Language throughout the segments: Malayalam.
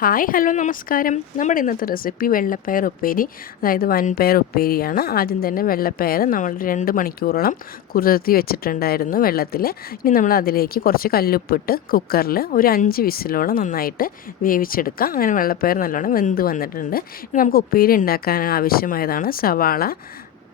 ഹായ് ഹലോ നമസ്കാരം. നമ്മുടെ ഇന്നത്തെ റെസിപ്പി വെള്ളപ്പയർ ഉപ്പേരി, അതായത് വൻപയർ ഉപ്പേരിയാണ്. ആദ്യം തന്നെ വെള്ളപ്പയർ നമ്മൾ 2 മണിക്കൂറോളം കുതിർത്തി വെച്ചിട്ടുണ്ടായിരുന്നു വെള്ളത്തിൽ. ഇനി നമ്മൾ അതിലേക്ക് കുറച്ച് കല്ലുപ്പിട്ട് കുക്കറിൽ ഒരു 5 വിസിലോളം നന്നായിട്ട് വേവിച്ചെടുക്കാം. അങ്ങനെ വെള്ളപ്പയർ നല്ലോണം വെന്ത് വന്നിട്ടുണ്ട്. ഇനി നമുക്ക് ഉപ്പേരി ഉണ്ടാക്കാൻ ആവശ്യമായതാണ് സവാള,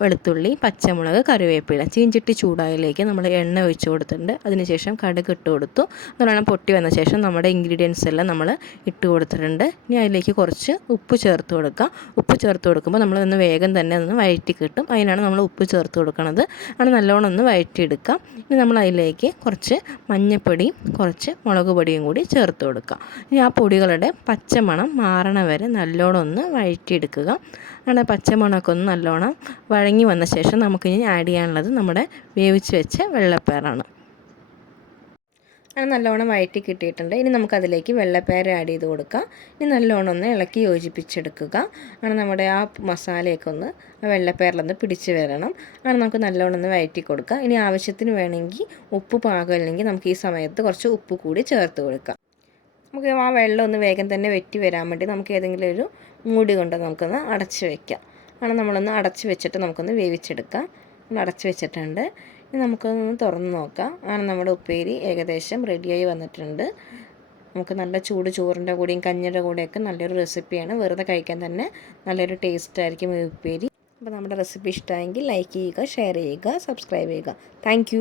വെളുത്തുള്ളി, പച്ചമുളക്, കറിവേപ്പില. ചീഞ്ചട്ടി ചൂടായതിലേക്ക് നമ്മൾ എണ്ണ ഒഴിച്ച് കൊടുത്തിട്ടുണ്ട്. അതിനുശേഷം കടുക് ഇട്ട് കൊടുത്തു. നല്ലോണം പൊട്ടി വന്ന ശേഷം നമ്മുടെ ഇൻഗ്രീഡിയൻസ് എല്ലാം നമ്മൾ ഇട്ട് കൊടുത്തിട്ടുണ്ട്. ഇനി അതിലേക്ക് കുറച്ച് ഉപ്പ് ചേർത്ത് കൊടുക്കാം. ഉപ്പ് ചേർത്ത് കൊടുക്കുമ്പോൾ നമ്മളൊന്ന് വേഗം തന്നെ ഒന്ന് വഴറ്റി കിട്ടും. അതിനാണ് നമ്മൾ ഉപ്പ് ചേർത്ത് കൊടുക്കുന്നത്. അത് നല്ലോണം ഒന്ന് വഴറ്റിയെടുക്കാം. ഇനി നമ്മൾ അതിലേക്ക് കുറച്ച് മഞ്ഞൾപ്പൊടിയും കുറച്ച് മുളക് പൊടിയും കൂടി ചേർത്ത് കൊടുക്കാം. ഇനി ആ പൊടികളുടെ പച്ചമണം മാറണ വരെ നല്ലോണം ഒന്ന് വഴറ്റിയെടുക്കുക. അങ്ങനെ പച്ചമണമൊക്കെ ഒന്ന് നല്ലോണം വഴങ്ങി വന്ന ശേഷം നമുക്കിനി ആഡ് ചെയ്യാനുള്ളത് നമ്മുടെ വേവിച്ച് വെച്ച വെള്ളപ്പയറാണ്. അത് നല്ലോണം വഴറ്റി കിട്ടിയിട്ടുണ്ട്. ഇനി നമുക്കതിലേക്ക് വെള്ളപ്പയർ ആഡ് ചെയ്ത് കൊടുക്കാം. ഇനി നല്ലോണം ഒന്ന് ഇളക്കി യോജിപ്പിച്ചെടുക്കുക. അങ്ങനെ നമ്മുടെ ആ മസാലയൊക്കെ ഒന്ന് വെള്ളപ്പയറിലൊന്ന് പിടിച്ച് വരണം. അങ്ങനെ നമുക്ക് നല്ലോണം ഒന്ന് വഴറ്റി കൊടുക്കാം. ഇനി ആവശ്യത്തിന് വേണമെങ്കിൽ ഉപ്പ് പാകമില്ലെങ്കിൽ നമുക്ക് ഈ സമയത്ത് കുറച്ച് ഉപ്പ് കൂടി ചേർത്ത് കൊടുക്കാം. നമുക്ക് ആ വെള്ളം ഒന്ന് വേഗം തന്നെ വെറ്റി വരാൻ വേണ്ടി നമുക്ക് ഏതെങ്കിലും ഒരു മൂടി കൊണ്ട് നമുക്കൊന്ന് അടച്ച് വയ്ക്കാം. അങ്ങനെ നമ്മളൊന്ന് അടച്ച് വെച്ചിട്ട് നമുക്കൊന്ന് വേവിച്ചെടുക്കാം. ഒന്ന് അടച്ച് വെച്ചിട്ടുണ്ട്. ഇനി നമുക്കൊന്ന് തുറന്ന് നോക്കാം. അങ്ങനെ നമ്മുടെ ഉപ്പേരി ഏകദേശം റെഡിയായി വന്നിട്ടുണ്ട്. നമുക്ക് നല്ല ചൂട് ചോറിൻ്റെ കൂടെയും കഞ്ഞിയുടെ കൂടെയൊക്കെ നല്ലൊരു റെസിപ്പിയാണ്. വെറുതെ കഴിക്കാൻ തന്നെ നല്ലൊരു ടേസ്റ്റ് ആയിരിക്കും ഈ ഉപ്പേരി. അപ്പോൾ നമ്മുടെ റെസിപ്പി ഇഷ്ടമായെങ്കിൽ ലൈക്ക് ചെയ്യുക, ഷെയർ ചെയ്യുക, സബ്സ്ക്രൈബ് ചെയ്യുക. താങ്ക്